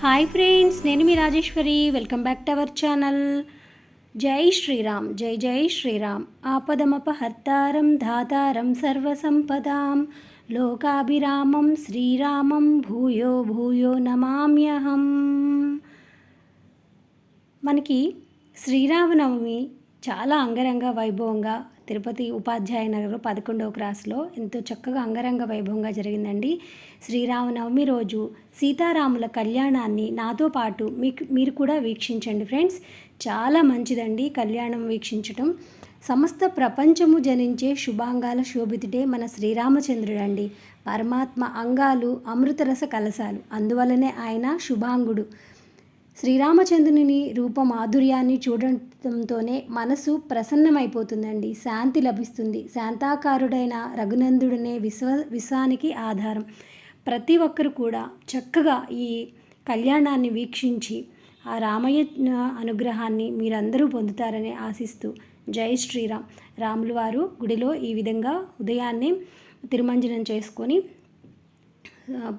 Hi friends, నేను మీ Rajeswari. Welcome back to our channel. జై శ్రీరామ్, జై జై శ్రీరామ్. ఆపదమపహర్తారం ధాతారం సర్వసంపదాం లోకాభిరామం శ్రీరామం భూయో భూయో నమామ్యహం. మనకి శ్రీరామనవమి చాలా అంగరంగ వైభవంగా తిరుపతి ఉపాధ్యాయ నగర్ 11వ క్రాస్లో ఎంతో చక్కగా అంగరంగ వైభవంగా జరిగిందండి. శ్రీరామనవమి రోజు సీతారాముల కళ్యాణాన్ని నాతో పాటు మీరు కూడా వీక్షించండి ఫ్రెండ్స్. చాలా మంచిదండి కళ్యాణం వీక్షించటం. సమస్త ప్రపంచము జనించే శుభాంగాల శోభితుడే మన శ్రీరామచంద్రుడు అండి. పరమాత్మ అంగాలు అమృతరస కలశాలు, అందువలనే ఆయన శుభాంగుడు. శ్రీరామచంద్రుని రూప మాధుర్యాన్ని చూడటంతోనే మనసు ప్రసన్నమైపోతుందండి, శాంతి లభిస్తుంది. శాంతాకారుడైన రఘునందుడనే విశ్వానికి ఆధారం. ప్రతి ఒక్కరు కూడా చక్కగా ఈ కళ్యాణాన్ని వీక్షించి ఆ రామయ్య అనుగ్రహాన్ని మీరందరూ పొందుతారని ఆశిస్తూ జై శ్రీరామ్. రాములు వారు గుడిలో ఈ విధంగా ఉదయాన్నే తిరుమంజనం చేసుకొని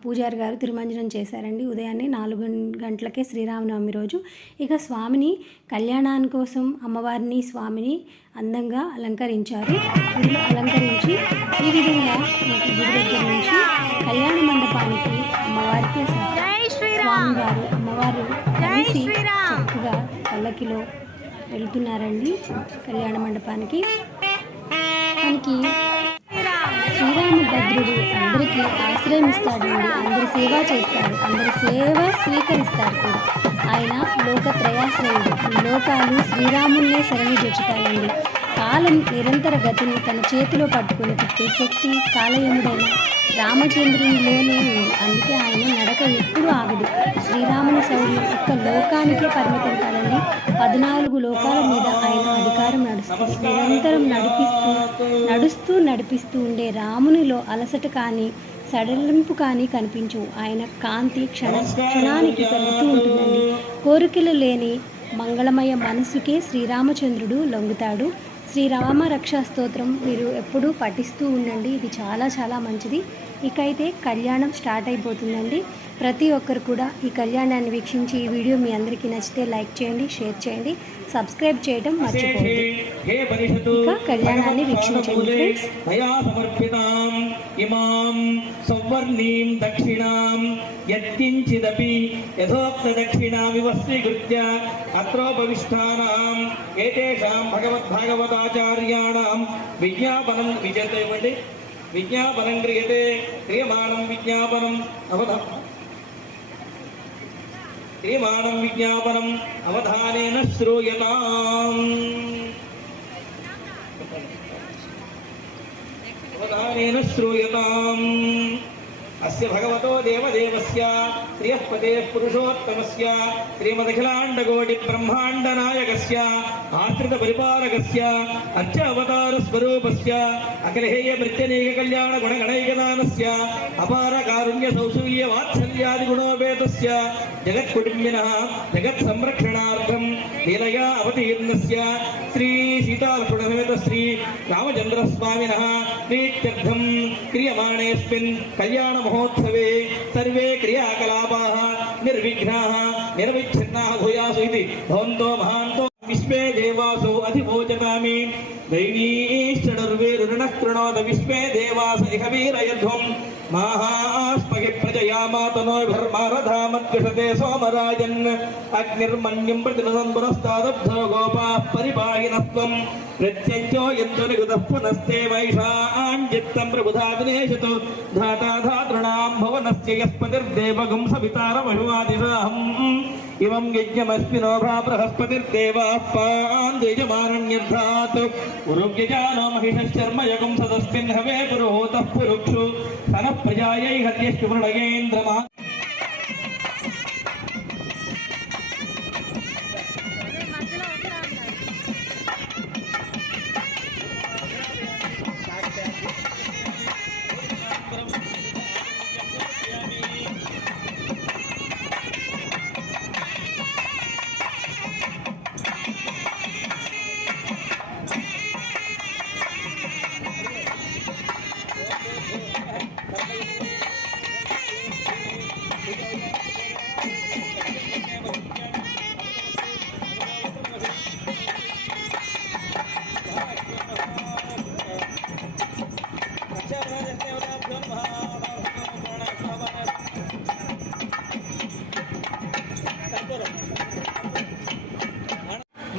పూజారి గారు తిరుమంజనం చేశారండి. ఉదయాన్నే 4 గంటలకే శ్రీరామనవమి రోజు. ఇక స్వామిని కళ్యాణాని కోసం అమ్మవారిని స్వామిని అందంగా అలంకరించారు. అలంకరించి ఈ విధంగా గుడి దగ్గర నుంచి కళ్యాణ మండపానికి అమ్మవారికి స్వామివారు అమ్మవారు కలిసి చక్కగా పల్లకిలో వెళ్తున్నారండి కళ్యాణ మండపానికి. మనకి శ్రీరామభద్రుడు అందరికీ ఆశ్రయం ఇస్తాడండి, అందరి సేవ చేస్తాడు, అందరి సేవ స్వీకరిస్తాడు కూడా. ఆయన లోకత్రయాశ్రయుడు. లోకాలు శ్రీరామున్నే శరణి జొచ్చుతాయండి. కాలం నిరంతర గతిని తన చేతిలో పట్టుకుని తిప్పే శక్తి కాలయముడైన రామచంద్రునిలోనే ఉంది. అందుకే ఆయన నడక ఎప్పుడూ ఆగదు. శ్రీరాముని శౌర్యం ఒక్క లోకానికే పరిమితం కాదండి, 14 లోకాల మీద ఆయన అధికారం నడుస్తుంది. నిరంతరం నడిపిస్తూ ఉండే రామునిలో అలసట కానీ సడలింపు కానీ కనిపించవు. ఆయన కాంతి క్షణానికి పెరుగుతూ ఉంటుందండి. కోరికలు లేని మంగళమయ మనసుకే శ్రీరామచంద్రుడు లొంగుతాడు. శ్రీరామ రక్షా స్తోత్రం మీరు ఎప్పుడూ పఠిస్తూ ఉండండి, ఇది చాలా చాలా మంచిది. ఇకైతే కళ్యాణం స్టార్ట్ అయిపోతుందండి. ప్రతి ఒక్కరు కూడా ఈ కళ్యాణాన్ని వీక్షించి ఈ వీడియో మీ అందరికీ నచ్చితే లైక్ చేయండి, షేర్ చేయండి, సబ్స్క్రైబ్ చేయడం మర్చిపోండి. ఇక కళ్యాణాన్ని వీక్షించండి ఫ్రెండ్స్. ఇమాం సౌవర్ణీం దక్షిణాం యత్కించిదపి యథోక్త దక్షిణామివ స్వీకృత్య అత్రోపవిష్టానాం ఏతేషాం భగవద్భాగవతాచార్యాణాం విజ్ఞాపనం విజయతే విజ్ఞాపనం క్రియతే క్రియమాణం విజ్ఞాపనం అవధానేన శ్రూయతాం. అస్య భగవతో దేవదేవస్య శ్రియఃపదే పురుషోత్తమస్య శ్రీమదఖిలాండకోటి బ్రహ్మాండ నాయకస్య ఆశ్రిత పరిపాలకస్య అర్చ అవతార స్వరూపస్య అఖిలహేయ ప్రత్యనేక కళ్యాణ గుణగణైకదానస్య అపార కారుణ్య సౌసూర్య వాత్సల్యాది గుణోపేతస్య జగత్కుటుంబినః జగత్ సంరక్షణార్థం లీలయా అవతీర్ణస్య శ్రీ సీతాలక్ష్మణ శ్రీ రామచంద్ర స్వామినః ప్రీత్యర్థం క్రియమాణేస్మిన్ కళ్యాణ మహోత్సవే సర్వే క్రియాకలాపాః నిర్విఘ్నాః నిర్విచ్ఛిన్నాః భూయాసు ఇతి భవంతో మహాంతో విశ్వే దేవాసో అధిభోజతామి దైవీశ్చడుర్వేరుణః కృణోత విశ్వే దేవాస ఇహ వీరయధ్వం మాహాస్మగి ప్రజయా మాతనోభిర్మారధామద్విషతే సోమరాజన్ అగ్నిర్మన్యం ప్రతినదన్ పురస్తాదబ్ధో గోపాః పరిపాహినస్త్వం ప్రత్యజ్యో యంతో నిగుతః పునస్తే వైషాంజిత్తం ప్రబుధాదినేశతు ధాతా ధాతృణాం భవనస్య యస్పతిర్దేవగం సవితారమహిమాదిశాహం ఇవం యజ్ఞమస్మినోభా బృహస్పతిర్దేవాః పాంద్యజమానన్యర్థాత్ ఉరువ్యజానో మహిషశ్చర్మయగం సదస్మిన్ హవే పురోహూతః పురుక్షు సనః ప్రజాయై హత్యశ్చ మృడగేంద్రమా.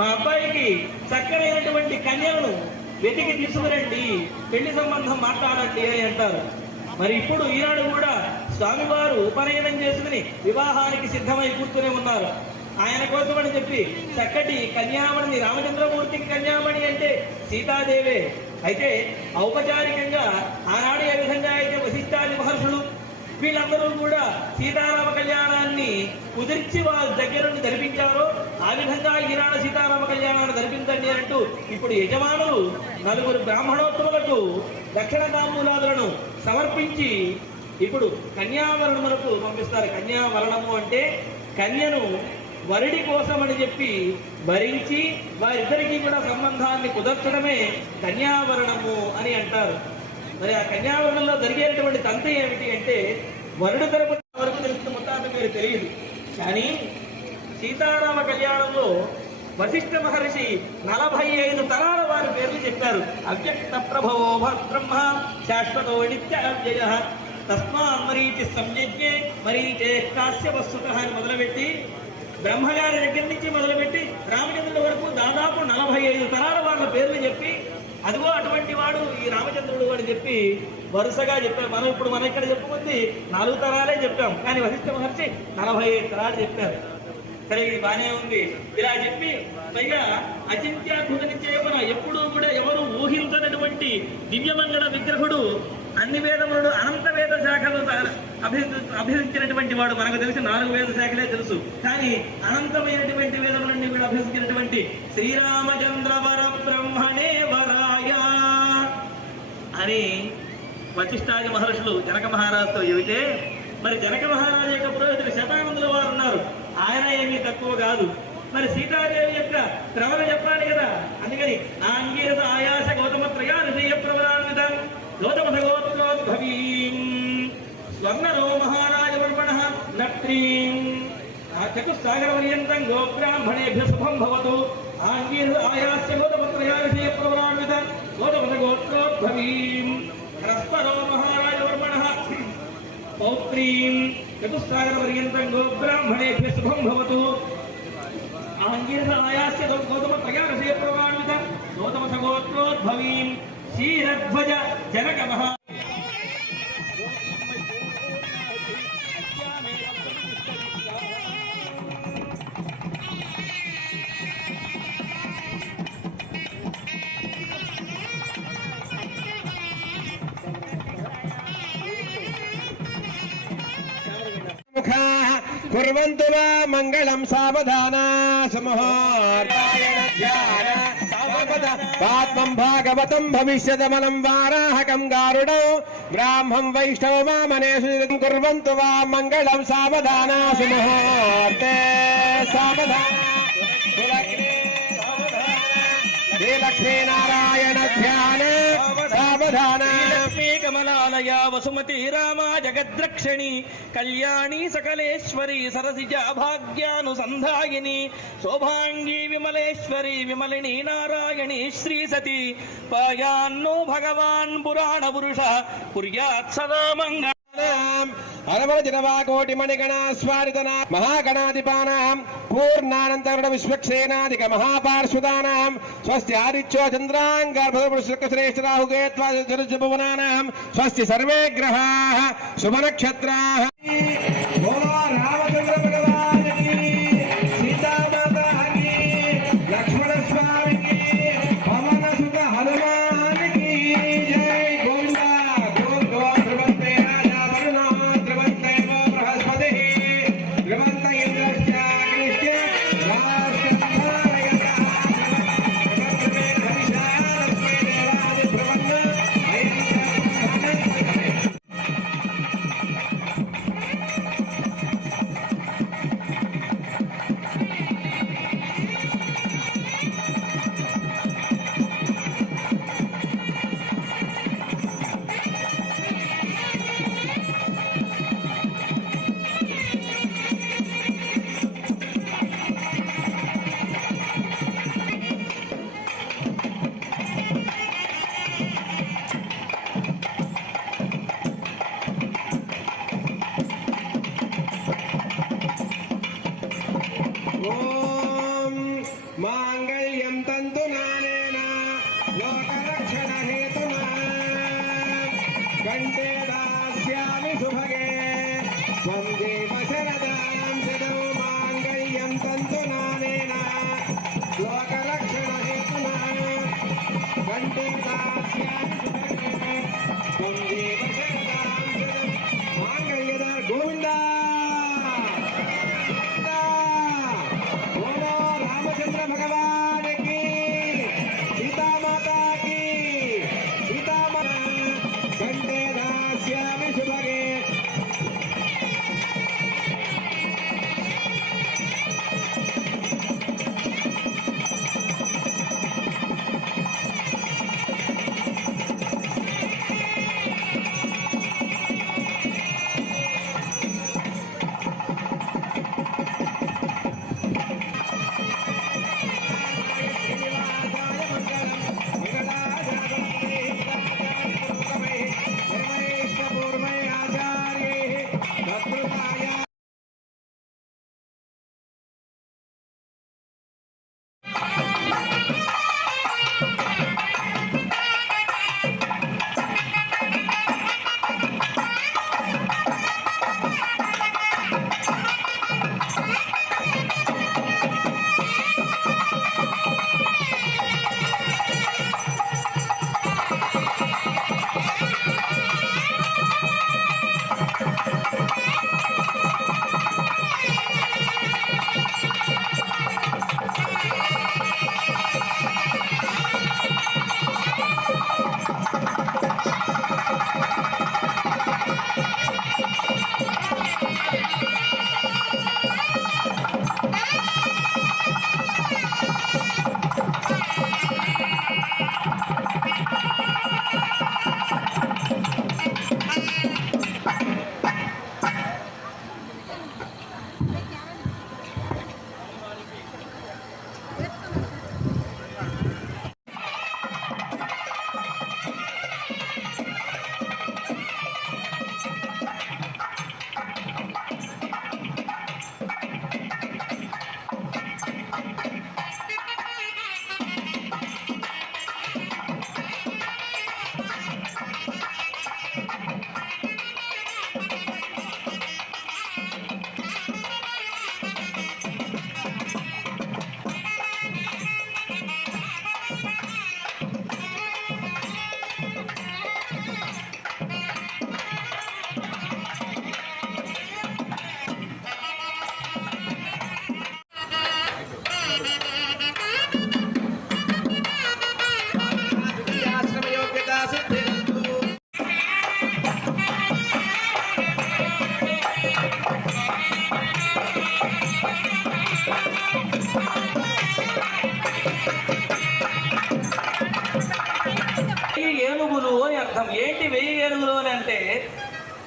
మా అబ్బాయికి చక్కనైనటువంటి కన్యలను వెతికి తీసుకురండి, పెళ్లి సంబంధం మాట్లాడండి అని అంటారు. మరి ఇప్పుడు ఈనాడు కూడా స్వామివారు ఉపనయనం చేసుకుని వివాహానికి సిద్ధమై కూర్చునే ఉన్నారు. ఆయన కోసమని చెప్పి చక్కటి కన్యామణిని, రామచంద్రమూర్తికి కన్యామణి అంటే సీతాదేవే. అయితే ఔపచారికంగా ఆనాడు ఏ విధంగా అయితే వశిష్ఠాది మహర్షులు వీళ్ళందరూ కూడా సీతారామ కళ్యాణాన్ని కుదిర్చి వాళ్ళ దగ్గర నుండి జరిపించారో ఆ విధంగా ఈనాడు సీతారామ కళ్యాణాన్ని జరిపించండి అంటూ ఇప్పుడు యజమానులు 4 బ్రాహ్మణోత్తములకు దక్షిణ తాంబూలాదులను సమర్పించి ఇప్పుడు కన్యావరణములకు పంపిస్తారు. కన్యావరణము అంటే కన్యను వరుడి కోసమని చెప్పి భరించి వారిద్దరికీ కూడా సంబంధాన్ని కుదర్చడమే కన్యావరణము అని అంటారు. మరి ఆ కన్యావరణంలో జరిగేటువంటి తంతు ఏమిటి అంటే వరుడు తరపు వరకు తెలుస్తుంది, మొత్తానికి మీరు తెలియదు. కానీ సీతారామ కళ్యాణంలో వశిష్ఠ మహర్షి 45 తరాల వారి పేర్లు చెప్పారు. అవ్యక్త ప్రభవో బ్రహ్మ శాశ్వతో నిత్య అవ్యయ తస్మాన్ మరీచి సంయజ్ఞే మరీచే కాశ్య వస్తుత అని మొదలుపెట్టి బ్రహ్మగారి దగ్గర నుంచి మొదలుపెట్టి రామచంద్రుడి వరకు దాదాపు 45 తరాల వాళ్ళ పేర్లు చెప్పి అదిగో అటువంటి వాడు ఈ రామచంద్రుడు అని చెప్పి వరుసగా చెప్పారు. మనం ఇక్కడ చెప్పుకుంది 4 తరాలే చెప్పాం, కానీ వశిష్ఠ మహర్షి 45 తరాలు చెప్పారు. సరే, ఇది బానే ఉంది. ఇలా చెప్పి పైగా అచింత్యాద్భుత నిశ్చయమున ఎప్పుడూ కూడా ఎవరు ఊహించనటువంటి దివ్యమంగళ విగ్రహుడు అన్ని వేదములను అనంత వేద శాఖలు అభ్యసించినటువంటి వాడు. మనకు తెలిసి 4 వేద శాఖలే తెలుసు, కానీ అనంతమైనటువంటి వేదములన్నీ కూడా అభ్యసించినటువంటి శ్రీరామచంద్ర వర బ్రహ్మణే వరాయ అని వశిష్ఠాది మహర్షులు జనక మహారాజుతో చెబితే, మరి జనక మహారాజు యొక్క పురోహితుడు శతానందుల వారు ఉన్నారు. ఆయన ఏమీ తక్కువ కాదు. మరి సీతాదేవి యొక్క క్రమణ చెప్పాలి కదా, అందుకని ఆంగీరత ఆయాస గౌతమ త్రయానుజయ ప్రవరాన్విత గౌతమ గోత్రోద్భవీం స్వర్ణరో మహారాజవర్మణ నట్రీం చతుస్సాగర పర్యంతం గోబ్రాహ్మణేభ్య శుభం భవతు ఆంగీరత ఆయాస్య గౌతమ త్రయానుజయ ప్రవరాన్విత గౌతమ గోత్రోద్భవీం హ్రస్వరో మహారాజవర్మణ పౌత్రీం చతుస్సాగర పర్యంతం గోబ్రాహ్మణేభ్య శుభం భవతు ఆంగీరత ఆయాస్య గౌతమ త్రయానుజయ ప్రవరాన్విత గౌతమ గోత్రోద్భవీం క్షీరధ్వజ జనక మహా కుర్వంతు వా మంగళం సావధానా పాత్మం భాగవతం భవిష్యదమనం వారాహకం గారుడౌ బ్రాహ్మం వైష్ణవమామనేషు కుర్వంతు వా మంగళం సావధానా సుముహూర్తే సావధాన లక్ష్మీనారాయణ ధ్యాన సావధాన కమలాలయ వసుమతి రామా జగద్రక్షణి కళ్యాణి సకలేశ్వరి సరసిజా భాగ్యానుసంధాయిని శోభాంగి విమలేశ్వరి విమలిని నారాయణి శ్రీ సతి పాయాన్నో భగవాన్ పురాణ పురుష కుర్యాత్ సదా మంగళ కోటి మణిగణ స్వారితన మహాగణాధిపానాం పూర్ణానంతరణ విశ్వక్షేనాధిక మహాపార్శ్వదానాం స్వస్తి ఆదిత్యో చంద్రాంగర్భశ్రేష్ఠ రాహుకేత్వాభువనానాం స్వస్తి సర్వే గ్రహాః శుభనక్షత్రాః. రామచంద్ర భగవానికి సీతామాతాకి లక్ష్మణ స్వామికి పవన సుత హనుమానికి జై గోవింద.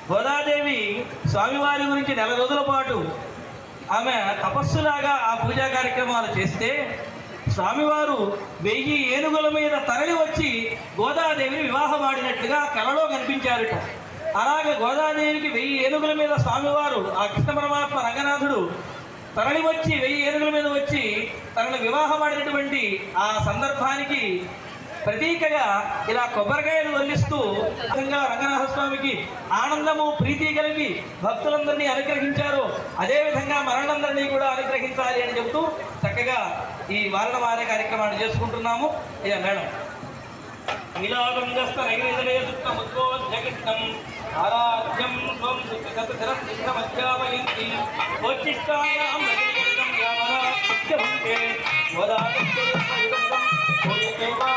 గోదాదేవి స్వామివారి గురించి నెల రోజుల పాటు ఆమె తపస్సులాగా ఆ పూజా కార్యక్రమాలు చేస్తే స్వామివారు 1000 ఏనుగుల మీద తరలి వచ్చి గోదాదేవిని వివాహమాడినట్లుగా కలలో కనిపించారట. అలాగే గోదాదేవికి 1000 ఏనుగుల మీద స్వామివారు ఆ కృష్ణ పరమాత్మ రంగనాథుడు తరలి వచ్చి 1000 ఏనుగుల మీద వచ్చి తనను వివాహమాడినటువంటి ఆ సందర్భానికి ప్రతీకగా ఇలా కొబ్బరికాయలు వల్లిస్తూ విధంగా రంగనాథ స్వామికి ఆనందము ప్రీతి కలిగి భక్తులందరినీ అనుగ్రహించారు. అదేవిధంగా మనందరినీ కూడా అనుగ్రహించాలి అని చెబుతూ చక్కగా ఈ వారణమారే కార్యక్రమాన్ని చేసుకుంటున్నాము. ఇక మేడం నీలాగంగస్తనైవేదలేసుక్తముద్గోజ్జగిష్టం ఆరాధ్యం స్వం శతశిరసిద్ధమధ్యాపయంతి ఓచ్చిష్టాయాం నగరికం యావరా సత్యభుంకే వదాదిత్యయుగం ఓయేవా